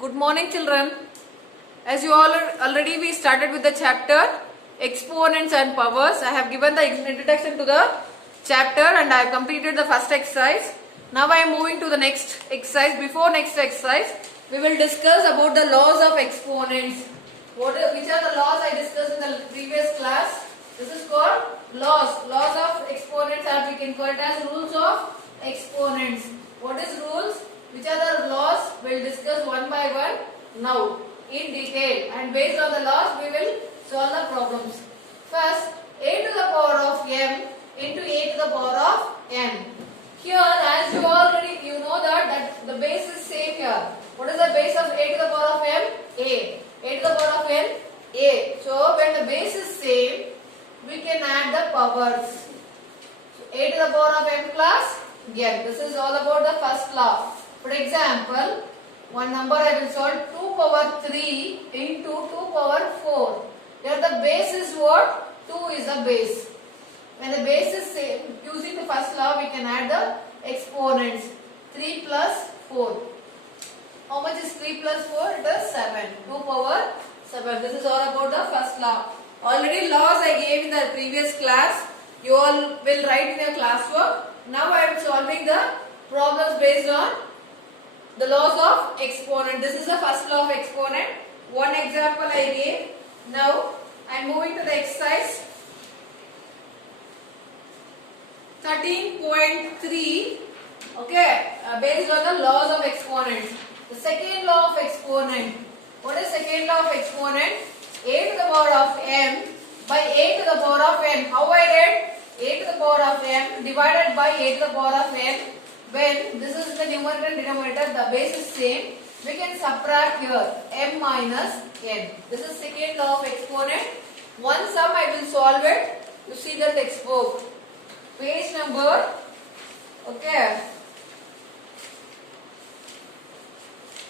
Good morning, children. As you all already we started with the chapter exponents and powers. I have given the introduction to the chapter and I have completed the first exercise. Now I am moving to the next exercise. Before next exercise, we will discuss about the laws of exponents. Which are the laws I discussed in the previous class? This is called laws. Laws of exponents, or we can call it as rules of exponents. What is rules? Which are the laws? We will discuss one by one now in detail, and based on the laws we will solve the problems. First, a to the power of m into a to the power of n. Here, as you already know that the base is same here. What is the base of a to the power of m? A. A to the power of n? A. So when the base is same, we can add the powers. So a to the power of m plus n. This is all about the first law. For example, one number I will solve 2 power 3 into 2 power 4. Here the base is what? 2 is the base. When the base is same, using the first law we can add the exponents. 3 plus 4. How much is 3 plus 4? It is 7. 2 power 7. This is all about the first law. Already laws I gave in the previous class. You all will write in your classwork. Now I am solving the problems based on the laws of exponent. This is the first law of exponent. One example I gave. Now I am moving to the exercise 13.3. Okay, based on the laws of exponents. The second law of exponent. What is second law of exponent? A to the power of m by a to the power of n. How I get? A to the power of m divided by a to the power of n. When this is the numerator and denominator, the base is same, we can subtract here m minus n. This is second law of exponent. One sum I will solve it. You see the textbook. Page number, okay,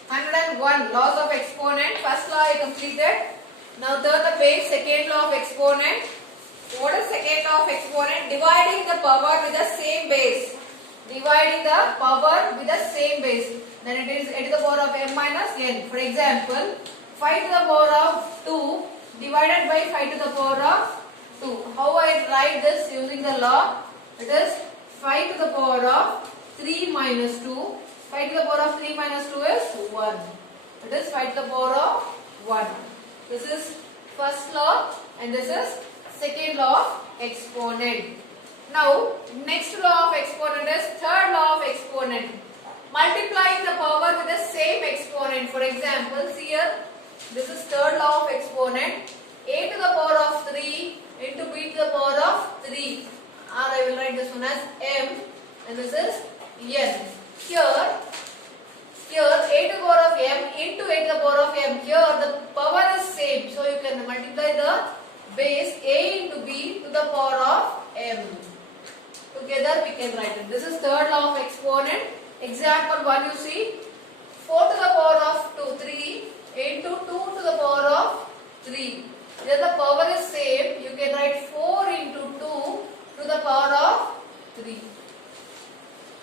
101. Laws of exponent. First law I completed. Now turn the page. Second law of exponent. What is second law of exponent? Dividing the power with the same base. Dividing the power with the same base. Then it is a to the power of m minus n. For example, 5 to the power of 2 divided by 5 to the power of 2. How I write this using the law? It is 5 to the power of 3 minus 2. 5 to the power of 3 minus 2 is 1. It is 5 to the power of 1. This is first law and this is second law of exponent. Now, next law of exponent is third law of exponent. Multiplying the power with the same exponent. For example, see here, this is third law of exponent. A to the power of 3 into b to the power of 3. Or I will write this one as m and this is n. Here a to the power of m into a to the power of m. Here the power is same. So you can multiply the base a into b to the power of m. Together we can write it. This is third law of exponent. Example 1 you see. 4 to the power of 3 into 2 to the power of 3. Here the power is same. You can write 4 into 2 to the power of 3.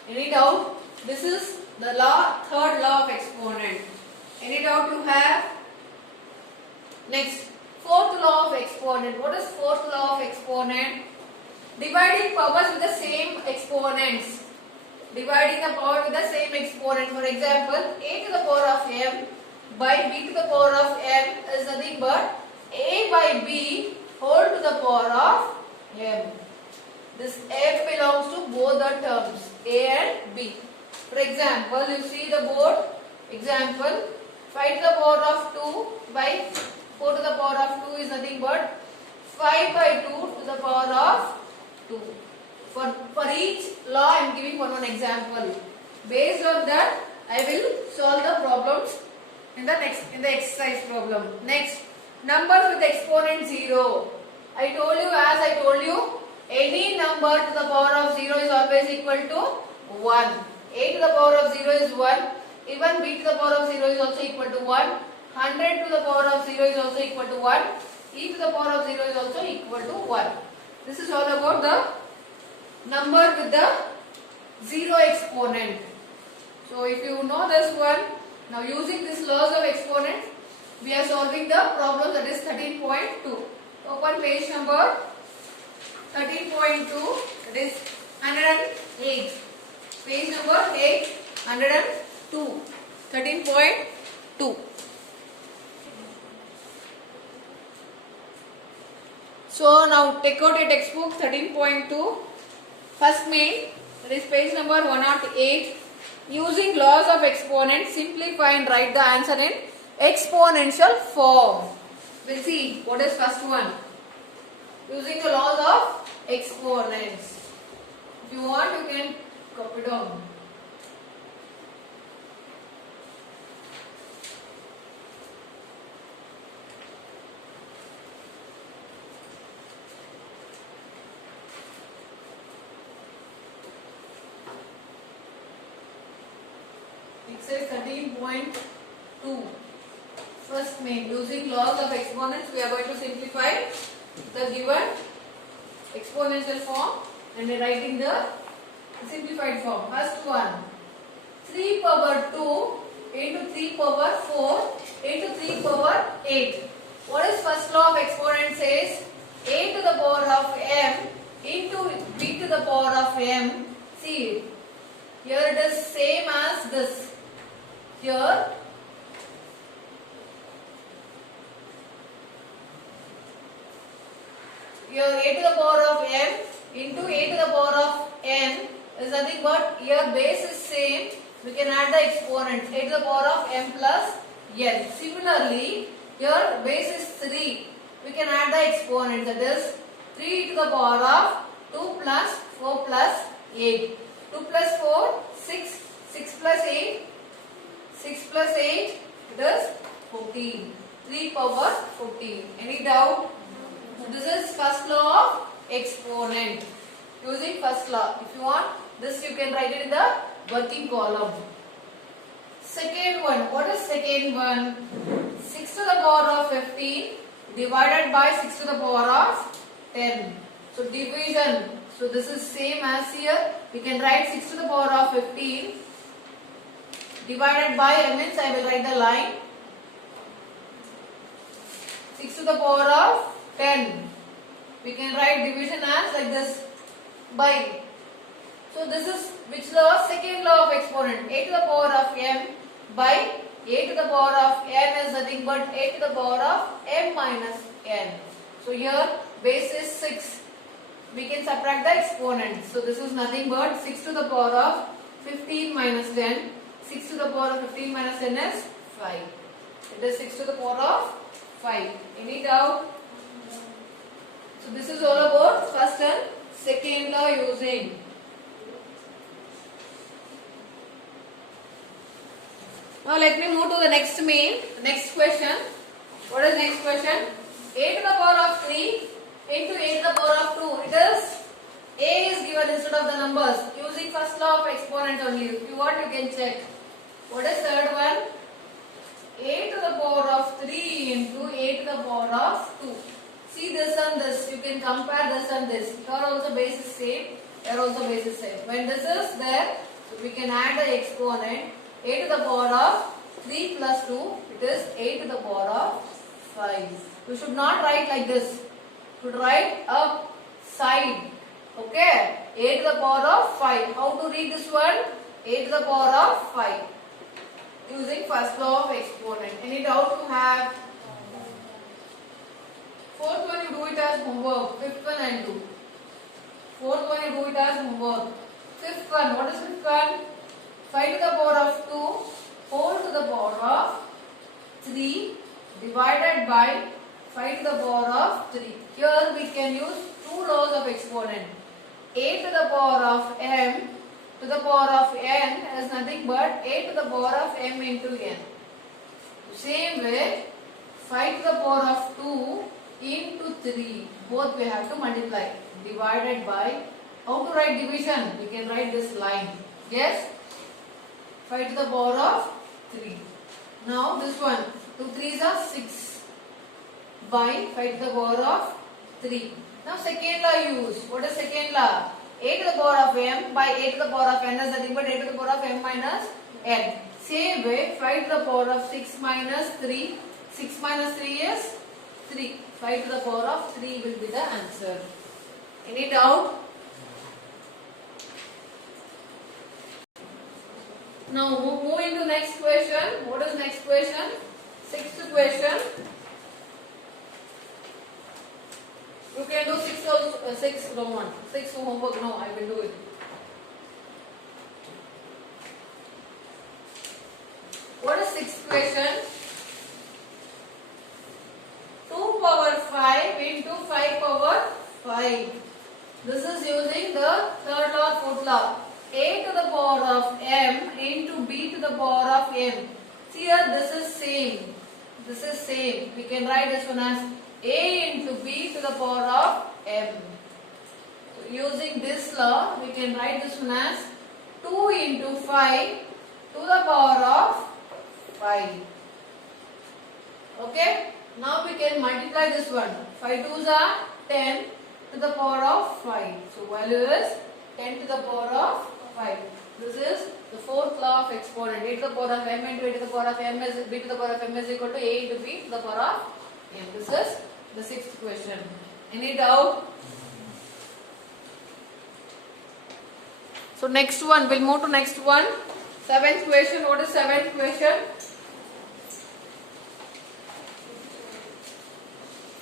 Any doubt? This is the law, third law of exponent. Any doubt you have? Next, fourth law of exponent. What is fourth law of exponent? Dividing powers with the same exponents. Dividing the power with the same exponent. For example, a to the power of m by b to the power of n is nothing but a by b whole to the power of m. This m belongs to both the terms a and b. For example, you see the board. Example, 5 to the power of 2 by 4 to the power of 2 is nothing but 5 by 2 to the power of 2. For each law I am giving one example. Based on that, I will solve the problems in the exercise problem. Next, numbers with exponent 0. I told you, any number to the power of 0 is always equal to 1. A to the power of 0 is 1. Even b to the power of 0 is also equal to 1. 100 to the power of 0 is also equal to 1. E to the power of 0 is also equal to 1. This is all about the number with the 0 exponent. So if you know this one, Now using this laws of exponent, we are solving the problem that is 13.2. Open page number 13.2, that is 108. Page number 802. 13.2. So now take out your textbook 13.2. First main, that is page number 108. Using laws of exponents, simplify and write the answer in exponential form. We'll see what is first one. Using the laws of exponents. If you want, you can copy down. Exercise 13.2. First main, using laws of exponents, we are going to simplify the given exponential form and writing the simplified form. First one, 3 power 2 into 3 power 4 into 3 power 8. What is first law of exponent says? A to the power of m into b to the power of m. See, here it is same as this. Here a to the power of m into a to the power of n is nothing but here base is same. We can add the exponent a to the power of m plus n. Similarly, here base is 3. We can add the exponent, that is 3 to the power of 2 plus 4 plus 8. 2 plus 4, 6. 6 plus 8. 6 plus 8, it is 14. 3 power 14. Any doubt? So this is first law of exponent. Using first law. If you want, this you can write it in the working column. Second one. What is second one? 6 to the power of 15 divided by 6 to the power of 10. So division. So this is same as here. We can write 6 to the power of 15 divided by means I will write the line 6 to the power of 10. We can write division as like this by. So this is which law? Second law of exponent. A to the power of m by a to the power of m is nothing but a to the power of m minus n. So here base is 6. We can subtract the exponent. So this is nothing but 6 to the power of 15 minus 10. 6 to the power of 15 minus 10 is 5. It is 6 to the power of 5. Any doubt? So this is all about first and second law using. Now let me move to the next main. Next question. What is next question? A to the power of 3 into a to the power of 2. It is a is given instead of the numbers. Using first law of exponent only. If you want, you can check. What is third one? A to the power of 3 into a to the power of 2. See this and this. You can compare this and this. Here also base is same. Here also base is same. When this is there, so we can add the exponent. A to the power of 3 plus 2. It is a to the power of 5. You should not write like this. You should write upside. Okay. A to the power of 5. How to read this one? A to the power of 5. Using first law of exponent. Any doubt you have? Fourth one you do it as homework. Fifth one and do. Fourth one you do it as homework. Fifth one. What is fifth one? 5 to the power of 2 whole to the power of 3 divided by 5 to the power of 3. Here we can use two laws of exponent. A to the power of m to the power of n is nothing but a to the power of m into n. Same way, 5 to the power of 2 into 3. Both we have to multiply. Divided by. How to write division? We can write this line. Yes? 5 to the power of 3. Now this one. 2 3s are 6. By 5 to the power of 3. Now second law use. What is second law? A to the power of m by a to the power of n is nothing but a to the power of m minus n. Same way, 5 to the power of 6 minus 3. 6 minus 3 is 3. 5 to the power of 3 will be the answer. Any doubt? Now moving to next question. What is next question? Sixth question. You can do 6 also, 6 no one. 6 homework. No, I will do it. What is sixth question? 2 power 5 into 5 power 5. This is using the third law, fourth law. A to the power of m into b to the power of m. See here, this is same. This is same. We can write this one as a into b to the power of m. So using this law, we can write this one as 2 into 5 to the power of 5. Okay. Now we can multiply this one. 5 2s are 10 to the power of 5. So value is 10 to the power of 5. This is the fourth law of exponent. A to the power of m into a to the power of m is b to the power of m is equal to a into b to the power of m. This is the sixth question. Any doubt? So next one, we'll move to next one. Seventh question. What is seventh question?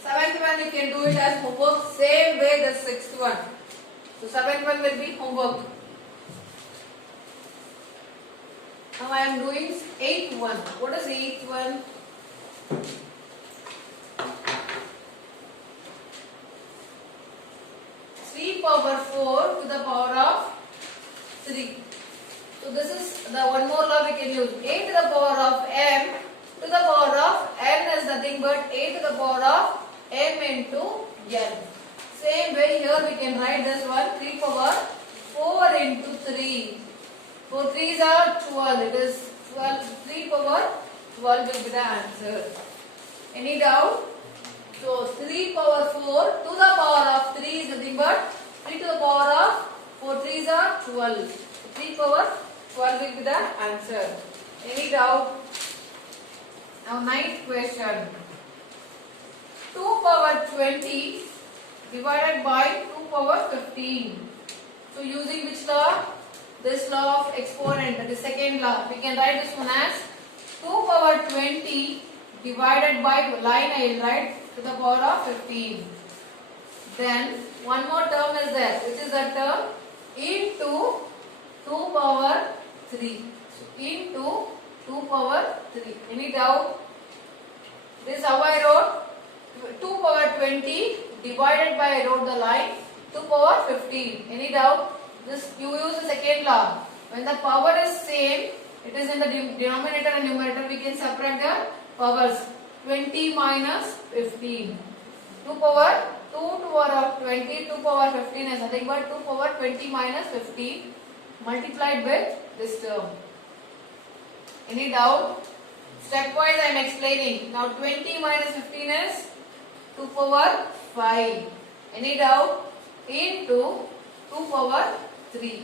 Seventh one you can do it as homework. Same way the sixth one. So seventh one will be homework. Now I am doing eighth one. What is eighth one? Three power 4 to the power of 3. So this is the one more law we can use. A to the power of m to the power of n is nothing but a to the power of m into n. Same way here we can write this one 3 power 4 into 3. 4 3s are 12. It is 12. 3 power 12 will be the answer. Any doubt? So 3 power 4 to the power of 3 is nothing but 3 to the power of 4 3s are 12. So 3 power 12 will be the answer. Any doubt? Now ninth question. 2 power 20 divided by 2 power 15. So using which law? This law of exponent, that is second law. We can write this one as 2 power 20 divided by line I will write to the power of 15. Then one more term is there, which is a term into 2 power 3. So into 2 power 3. Any doubt? This is how I wrote 2 power 20 divided by I wrote the line 2 power 15. Any doubt? This you use the second law. When the power is same, it is in the denominator and numerator. We can subtract the powers. 20 minus 15. 2 power 2 to the power of 20. 2 power 15 is nothing but 2 power 20 minus 15 multiplied with this term. Any doubt? Stepwise I am explaining. Now 20 minus 15 is 2 power 5. Any doubt? Into 2 power 3.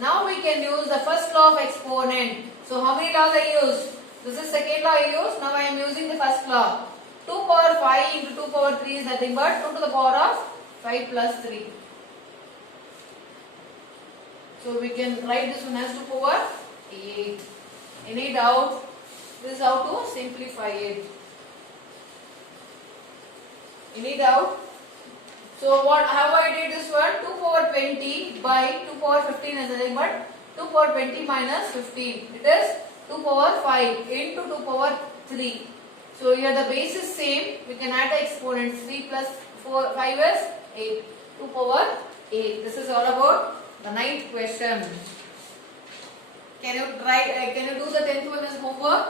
Now we can use the first law of exponent. So how many laws I use? This is second law I use. Now I am using the first law. 2 power 5 into 2 power 3 is nothing but 2 to the power of 5 plus 3. So we can write this one as 2 power 8. Any doubt? This is how to simplify it. Any doubt? So how I did this one? 2 power 20 by 2 power 15 is nothing but 2 power 20 minus 15. It is 2 power 5 into 2 power 3. So here the base is same. We can add the exponents. 3 plus 5 is 8. 2 power 8. This is all about the ninth question. Can you try? Can you do the 10th one as homework?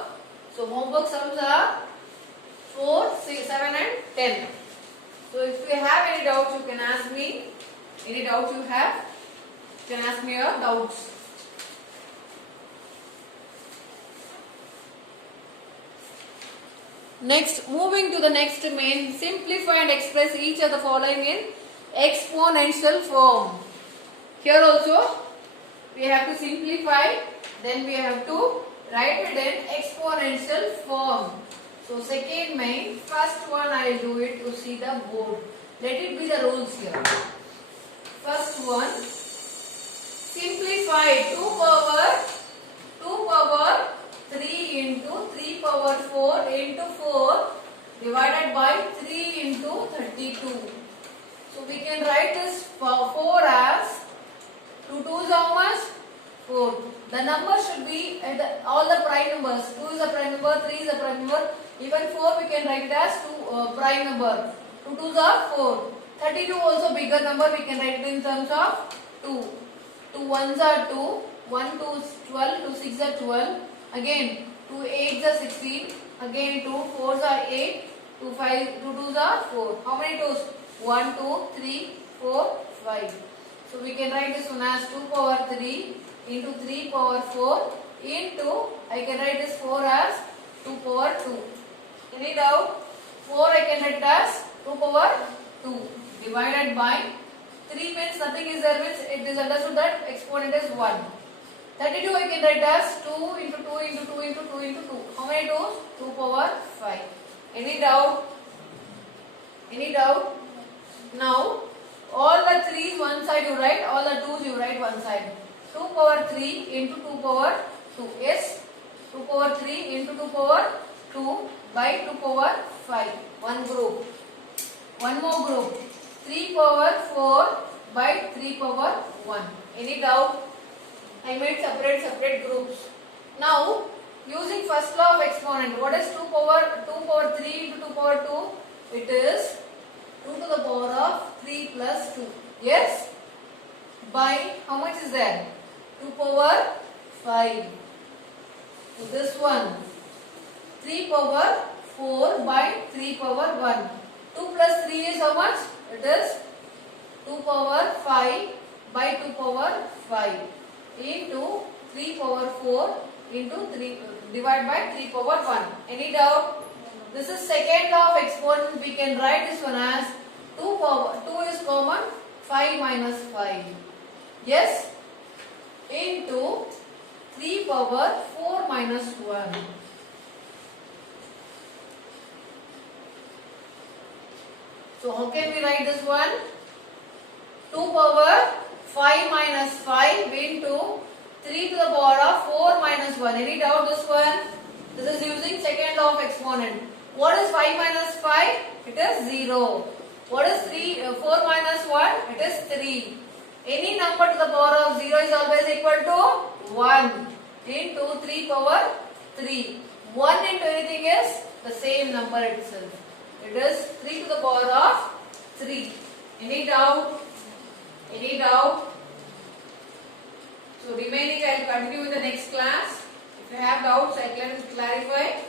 So homework sums are 4, 6, 7 and 10. So if you have any doubts, you can ask me. Any doubts you have, you can ask me your doubts. Next, moving to the next main, simplify and express each of the following in exponential form. Here also, we have to simplify, then we have to write it in exponential form. So second main, first one I will do it to see the board. Let it be the rules here. First one, simplify 2 power 3 into 3 power 4 into 4 divided by 3 into 32. So we can write this 4 as 2 2s how much? 4. The number should be all the prime numbers. 2 is a prime number, 3 is a prime number. Even 4 we can write it as 2 prime number. 2 2s are 4. 32 also bigger number, we can write it in terms of 2. 2 1s are 2. 1 2 is 12. 2 6 are 12. Again 2 8s are 16. Again 2 4s are 8. 2 2s are 4. How many 2s? 1 2 3 4 5. So we can write this one as 2 power 3 into 3 power 4 into, I can write this 4 as 2 power 2. Any doubt? 4 I can write as 2 power 2 divided by 3 means nothing is there, means it is understood that exponent is 1. 32 I can write as 2 into 2 into 2 into 2 into 2. How many 2s? 2 power 5. Any doubt? Any doubt? Now all the 3's one side you write, all the 2's you write one side. 2 power 3 into 2 power 2. Yes, 2 power 3 into 2 power 2 by 2 power 5. One group. One more group. 3 power 4 by 3 power 1. Any doubt? I made separate groups. Now using first law of exponent, what is 2 power 3 into 2 power 2? It is 2 to the power of 3 plus 2. Yes? By how much is there? 2 power 5. So this one. 3 power 4 by 3 power 1. 2 plus 3 is how much? It is 2 power 5 by 2 power 5 into 3 power 4 into 3 divided by 3 power 1. Any doubt? This is second law of exponent. We can write this one as 2 is common, 5 minus 5. Yes? Into 3 power 4 minus 1. So how can we write this one? 2 power 5 minus 5 into 3 to the power of 4 minus 1. Any doubt this one? This is using second law of exponent. What is 5 minus 5? It is 0. What is 4 minus 1? It is 3. Any number to the power of 0 is always equal to 1 into 3 power 3. 1 into anything is the same number itself. It is 3 to the power of 3. Any doubt? Any doubt? So remaining I will continue in the next class. If you have doubts I can clarify.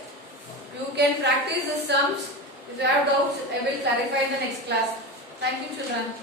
You can practice the sums. If you have doubts I will clarify in the next class. Thank you children.